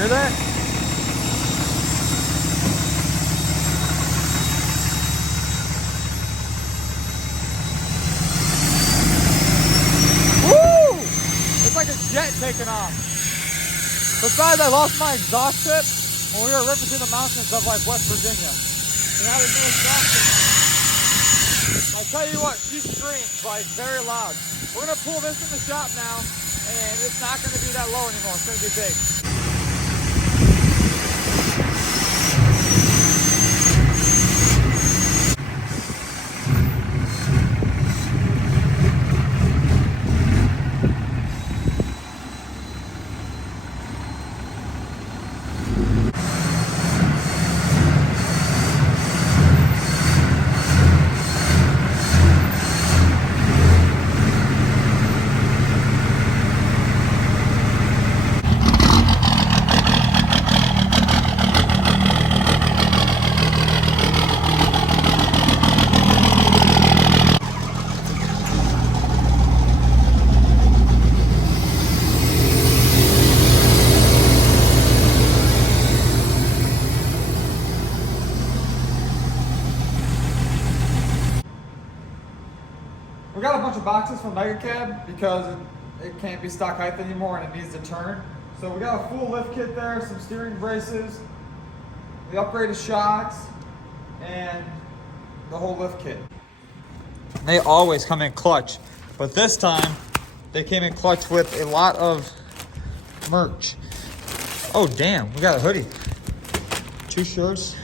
hear that? Woo! It's like a jet taking off. Besides, I lost my exhaust tip when we were ripping through the mountains of like West Virginia. And now there's no exhaust tip. I tell you what, she screams like very loud. We're gonna pull this in the shop now, and it's not gonna be that low anymore. It's gonna be big. We got a bunch of boxes from Megacab because it can't be stock height anymore and it needs to turn. So we got a full lift kit there, some steering braces, the upgraded shocks, and the whole lift kit. They always come in clutch, but this time they came in clutch with a lot of merch. Oh damn, we got a hoodie. 2 shirts.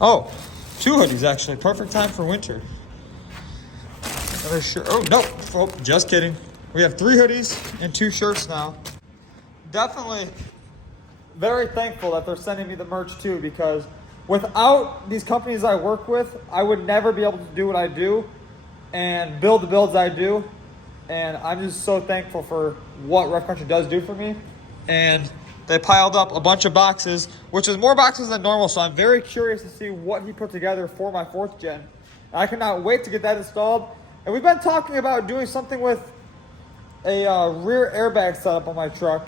Oh, 2 hoodies actually, perfect time for winter. Another shirt. Oh, no. Oh, just kidding. We have 3 hoodies and 2 shirts now. Definitely very thankful that they're sending me the merch too, because without these companies I work with, I would never be able to do what I do and build the builds I do. And I'm just so thankful for what Rough Country does do for me. And they piled up a bunch of boxes, which is more boxes than normal. So I'm very curious to see what he put together for my 4th gen. I cannot wait to get that installed. And we've been talking about doing something with a rear airbag setup on my truck.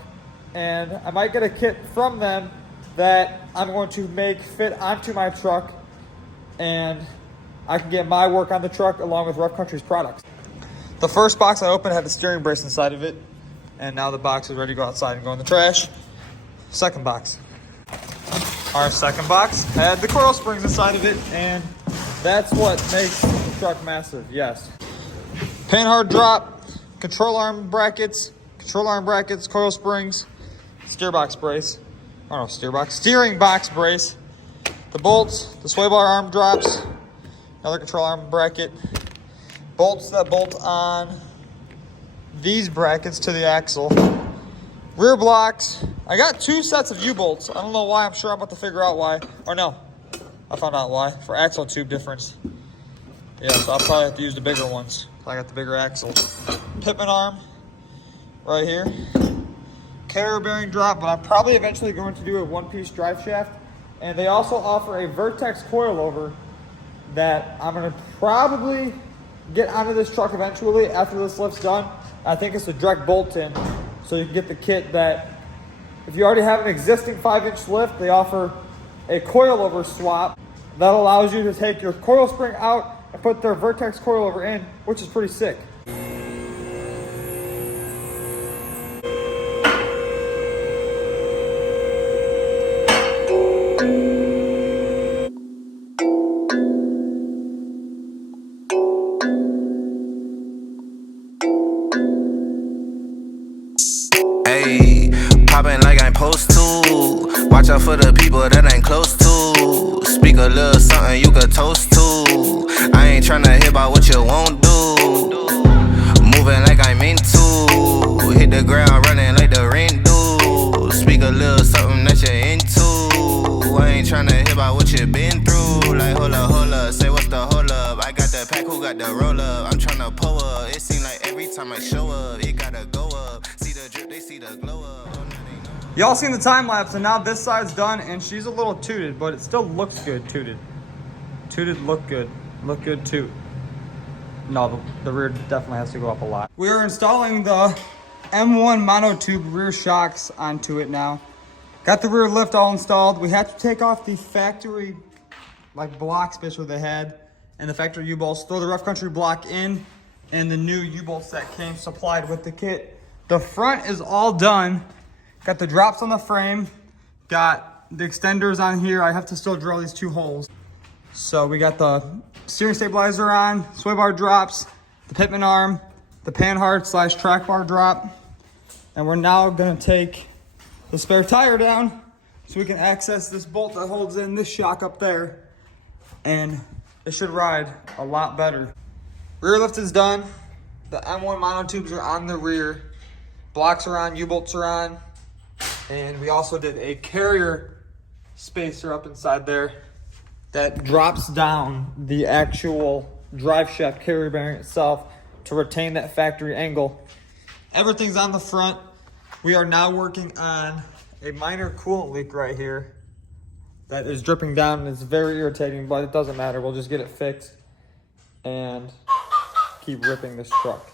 And I might get a kit from them that I'm going to make fit onto my truck. And I can get my work on the truck along with Rough Country's products. The first box I opened had the steering brace inside of it. And now the box is ready to go outside and go in the trash. Second box. Our second box had the coil springs inside of it. And that's what makes the truck massive, yes. Panhard drop, control arm brackets, coil springs, steering box brace, the bolts, the sway bar arm drops, another control arm bracket, bolts that bolt on these brackets to the axle, rear blocks. I got 2 sets of U-bolts. I don't know why. I'm sure I'm about to figure out why. Or no, I found out why. For axle tube difference. Yeah, so I'll probably have to use the bigger ones. I got the bigger axle. Pitman arm right here. Carrier bearing drop, but I'm probably eventually going to do a 1-piece drive shaft. And they also offer a Vertex coilover that I'm going to probably get onto this truck eventually after this lift's done. I think it's a direct bolt-in, so you can get the kit that, if you already have an existing 5-inch lift, they offer a coilover swap that allows you to take your coil spring out and put their Vertex coilover in, which is pretty sick. Ayy, poppin' like I'm supposed to. Watch out for the people that ain't close to. Speak a little something you could toast to. I ain't tryna hear about what you won't do. Moving like I'm into. Hit the ground running like the rain do. Speak a little something that you're into. I ain't tryna hear about what you been through. Like hold up, say what's the hold up. I got the pack, who got the roll up. I'm tryna pull up. It seem like every time I show up, it gotta go up. See the drip, they see the glow up. Y'all seen the time lapse, and now this side's done, and she's a little tooted, but it still looks good tooted. Tooted, look good. Look good toot. No, the rear definitely has to go up a lot. We are installing the M1 monotube rear shocks onto it now. Got the rear lift all installed. We had to take off the factory like block spacer they had and the factory U-bolts, throw the rough country block in and the new U-bolts that came supplied with the kit. The front is all done. Got the drops on the frame, got the extenders on here. I have to still drill these 2 holes. So we got the steering stabilizer on, sway bar drops, the pitman arm, the panhard / track bar drop. And we're now gonna take the spare tire down so we can access this bolt that holds in this shock up there. And it should ride a lot better. Rear lift is done. The M1 monotubes are on the rear. Blocks are on, U-bolts are on. And we also did a carrier spacer up inside there that drops down the actual drive shaft carrier bearing itself to retain that factory angle. Everything's on the front. We are now working on a minor coolant leak right here that is dripping down and it's very irritating, but it doesn't matter. We'll just get it fixed and keep ripping this truck.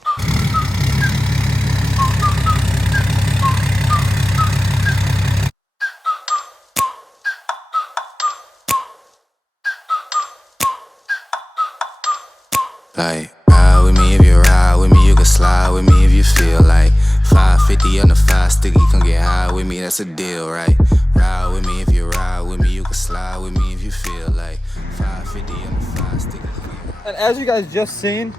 Like, ride with me if you ride with me, you can slide with me if you feel like 550 on the 5 sticky, come get high with me, that's a deal, right? Ride with me if you ride with me, you can slide with me if you feel like 550 on the 5 sticky. And as you guys just seen,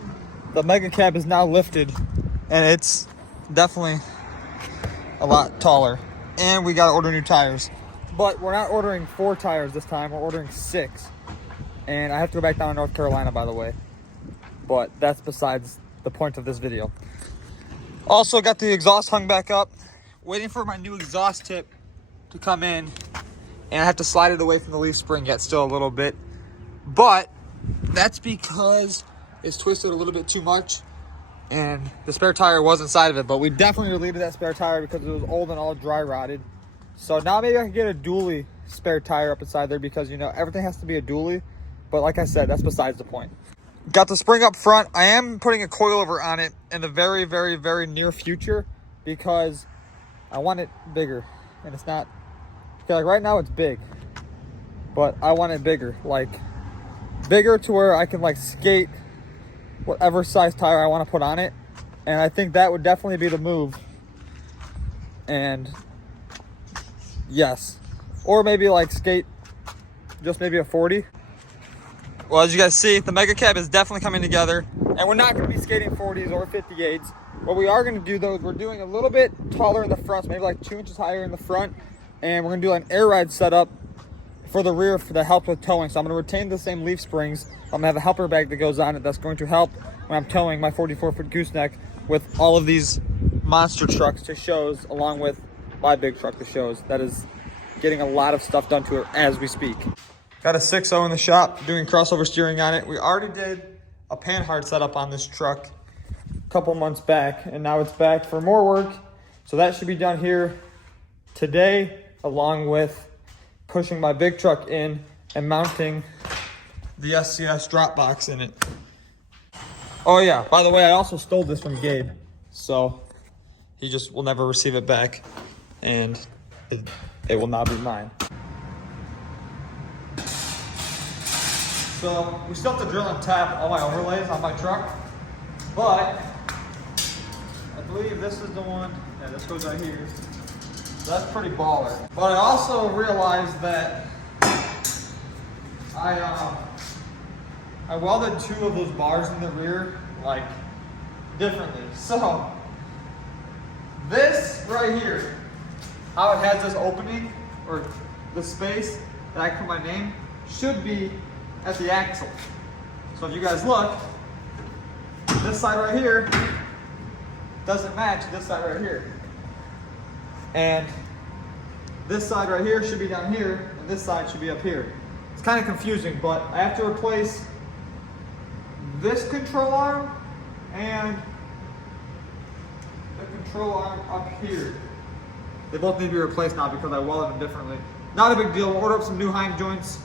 the Megacab is now lifted and it's definitely a lot taller. And we gotta order new tires. But we're not ordering 4 tires this time, we're ordering 6. And I have to go back down to North Carolina, by the way. But that's besides the point of this video. Also got the exhaust hung back up, waiting for my new exhaust tip to come in, and I have to slide it away from the leaf spring yet still a little bit. But that's because it's twisted a little bit too much and the spare tire was inside of it, but we definitely deleted that spare tire because it was old and all dry rotted. So now maybe I can get a dually spare tire up inside there because, you know, everything has to be a dually. But like I said, that's besides the point. Got the spring up front. I am putting a coilover on it in the very, very, very near future because I want it bigger. And it's not, like right now it's big, but I want it bigger. Like bigger to where I can like skate whatever size tire I want to put on it. And I think that would definitely be the move. And yes, or maybe like skate just maybe a 40. Well, as you guys see, the Megacab is definitely coming together, and we're not going to be skating 40s or 58s. What we are going to do, though, is we're doing a little bit taller in the front, so maybe like 2 inches higher in the front, and we're going to do an air ride setup for the rear that helps with towing. So I'm going to retain the same leaf springs. I'm going to have a helper bag that goes on it that's going to help when I'm towing my 44-foot gooseneck with all of these monster trucks to shows, along with my big truck to shows. That is getting a lot of stuff done to it as we speak. Got a 6.0 in the shop, doing crossover steering on it. We already did a panhard setup on this truck a couple months back, and now it's back for more work. So that should be done here today, along with pushing my big truck in and mounting the SCS drop box in it. Oh yeah, by the way, I also stole this from Gabe, so he just will never receive it back, and it will now be mine. So we still have to drill and tap all my overlays on my truck, but I believe this is the one. Yeah, this goes right here. So that's pretty baller. But I also realized that I welded 2 of those bars in the rear like differently. So this right here, how it has this opening or the space that I can put my name, should be at the axle. So if you guys look, this side right here doesn't match this side right here. And this side right here should be down here, and this side should be up here. It's kind of confusing, but I have to replace this control arm and the control arm up here. They both need to be replaced now because I welded them differently. Not a big deal. We'll order up some new Heim joints.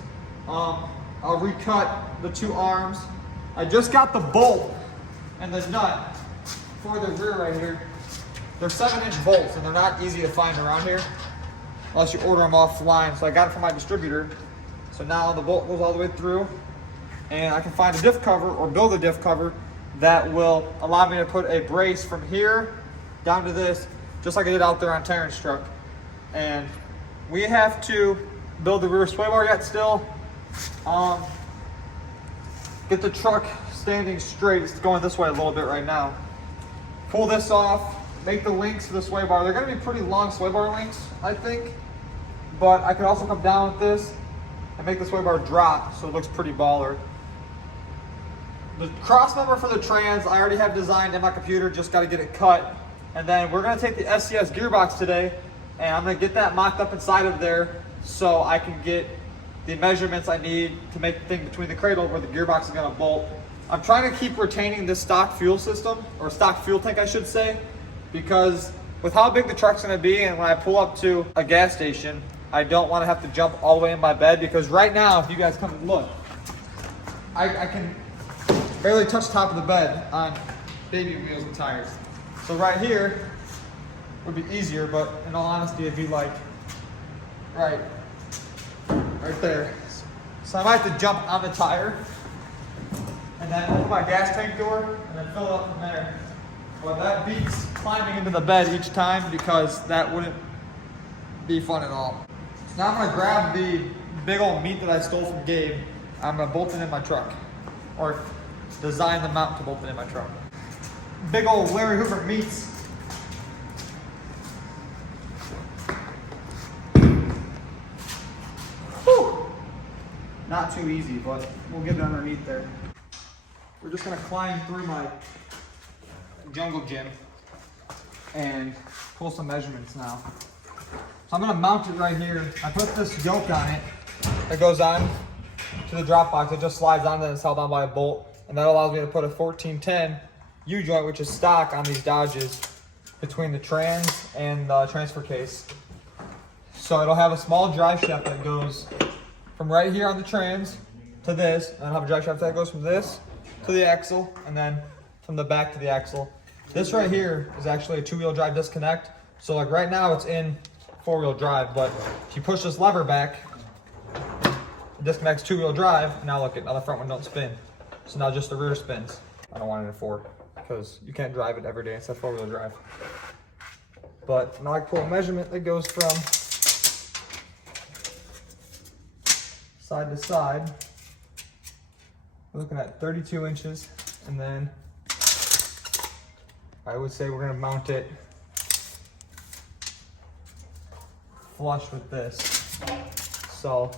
I'll recut the 2 arms. I just got the bolt and the nut for the rear right here. They're 7-inch bolts and they're not easy to find around here. unless you order them offline. So I got it from my distributor. So now the bolt goes all the way through, and I can find a diff cover or build a diff cover that will allow me to put a brace from here down to this, just like I did out there on Terrence's truck. And we have to build the rear sway bar yet still. Get the truck standing straight. It's going this way a little bit right now. Pull this off, make the links to the sway bar. They're gonna be pretty long sway bar links, I think. But I could also come down with this and make the sway bar drop so it looks pretty baller. The cross member for the trans, I already have designed in my computer, just gotta get it cut. And then we're gonna take the SCS gearbox today, and I'm gonna get that mocked up inside of there so I can get the measurements I need to make the thing between the cradle where the gearbox is gonna bolt. I'm trying to keep retaining this stock fuel system, or stock fuel tank I should say, because with how big the truck's gonna be and when I pull up to a gas station, I don't wanna have to jump all the way in my bed, because right now, if you guys come and look, I can barely touch the top of the bed on baby wheels and tires. So right here would be easier, but in all honesty, it'd be like right there. So I might have to jump on the tire and then open my gas tank door and then fill it up from there. But that beats climbing into the bed each time, because that wouldn't be fun at all. So now I'm gonna grab the big old meat that I stole from Gabe. I'm gonna bolt it in my truck, or design the mount to bolt it in my truck. Big old Larry Hoover meats. Whew. Not too easy, but we'll get it underneath there. We're just gonna climb through my jungle gym and pull some measurements now. So I'm gonna mount it right here. I put this yoke on it that goes on to the drop box. It just slides on and it's held on by a bolt. And that allows me to put a 1410 U-joint, which is stock on these Dodges, between the trans and the transfer case. So it'll have a small drive shaft that goes from right here on the trans to this, and I'll have a drive shaft that goes from this to the axle, and then from the back to the axle. This right here is actually a 2-wheel drive disconnect. So like right now it's in 4-wheel drive, but if you push this lever back, it disconnects 2-wheel drive. Now look, now the front one don't spin. So now just the rear spins. I don't want it in 4, because you can't drive it every day. It's a 4-wheel drive. But now I pull a measurement that goes from side to side. We're looking at 32 inches, and then I would say we're gonna mount it flush with this. So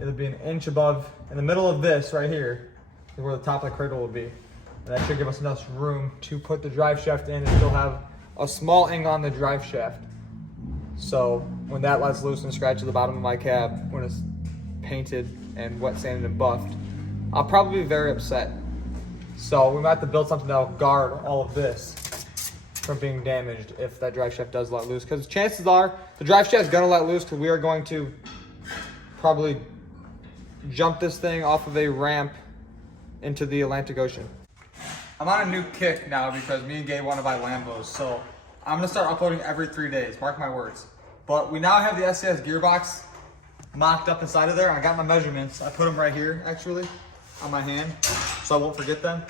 it'll be an inch above, in the middle of this right here is where the top of the cradle will be. And that should give us enough room to put the drive shaft in and still have a small angle on the drive shaft. So when that lets loose and scratches the bottom of my cab, when it's painted and wet sanded and buffed, I'll probably be very upset. So we might have to build something that'll guard all of this from being damaged if that drive shaft does let loose. Because chances are the drive shaft is gonna let loose, because we are going to probably jump this thing off of a ramp into the Atlantic Ocean. I'm on a new kick now because me and Gabe want to buy Lambos. So I'm gonna start uploading every 3 days, mark my words. But we now have the SCS gearbox mocked up inside of there. I got my measurements. I put them right here actually on my hand so I won't forget them.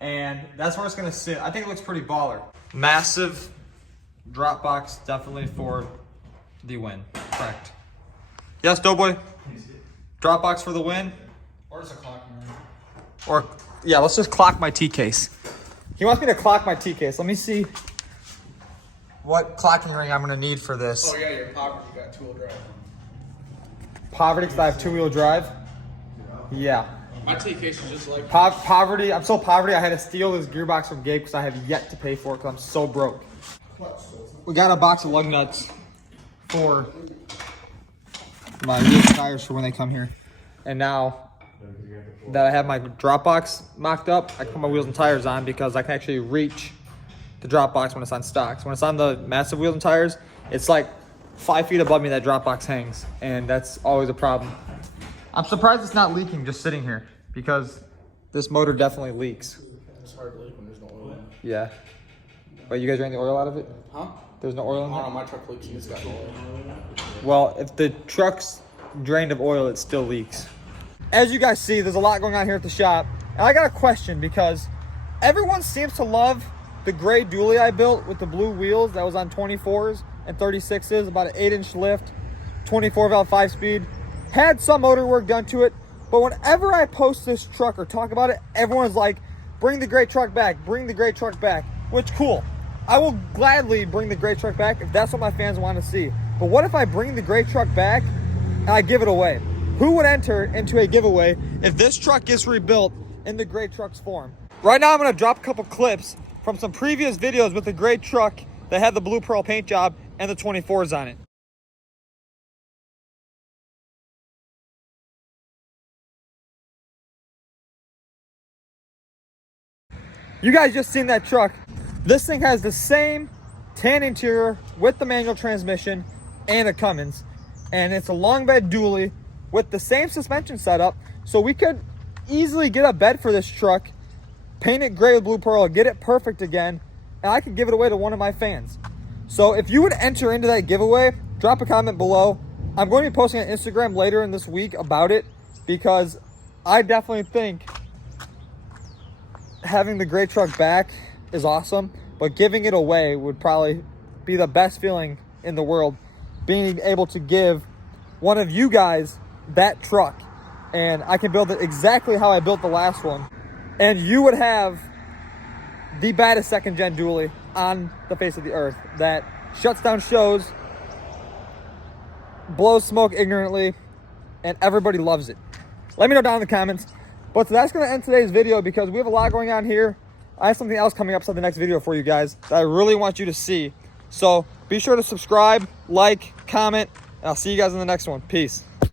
And that's where it's gonna sit. I think it looks pretty baller. Massive drop box, definitely for the win. Correct. Yes, Doughboy? Drop box for the win? Or it's a clock. Or, yeah, let's just clock my T-case. He wants me to clock my T-case. Let me see what clocking ring I'm gonna need for this. Oh yeah, your poverty, you got 2-wheel drive. Poverty, because I have 2-wheel drive? Yeah. My T-case is just like Poverty, I'm so poverty, I had to steal this gearbox from Gabe because I have yet to pay for it because I'm so broke. We got a box of lug nuts for my wheels and tires for when they come here. And now that I have my drop box mocked up, I can put my wheels and tires on because I can actually reach the drop box when it's on stocks. When it's on the massive wheels and tires, it's like 5 feet above me that drop box hangs, and that's always a problem. I'm surprised it's not leaking just sitting here, because this motor definitely leaks. it's hard to leak when there's no oil in it. Yeah. But you guys drain the oil out of it? Huh? There's no oil in I there? don't know, my truck leaks and it's got oil. Well, if the truck's drained of oil, it still leaks. As you guys see, there's a lot going on here at the shop. And I got a question because everyone seems to love the gray dually I built with the blue wheels that was on 24s and 36s, about an 8-inch lift, 24 valve 5-speed. Had some motor work done to it, but whenever I post this truck or talk about it, everyone's like, bring the gray truck back, bring the gray truck back, which cool. I will gladly bring the gray truck back if that's what my fans want to see. But what if I bring the gray truck back and I give it away? Who would enter into a giveaway if this truck gets rebuilt in the gray truck's form? Right now I'm gonna drop a couple clips from some previous videos with the gray truck that had the blue pearl paint job and the 24s on it. You guys just seen that truck. This thing has the same tan interior with the manual transmission and a Cummins. And it's a long bed dually with the same suspension setup. So we could easily get a bed for this truck, paint it gray with blue pearl, get it perfect again, and I could give it away to one of my fans. So if you would enter into that giveaway, drop a comment below. I'm going to be posting on Instagram later in this week about it because I definitely think having the gray truck back is awesome, but giving it away would probably be the best feeling in the world, being able to give one of you guys that truck, and I can build it exactly how I built the last one, and you would have the baddest second gen dually on the face of the earth that shuts down shows, blows smoke ignorantly, and everybody loves it. Let me know down in the comments. But that's going to end today's video because we have a lot going on here. I have something else coming up in the next video for you guys that I really want you to see. So be sure to subscribe, like, comment, and I'll see you guys in the next one. Peace.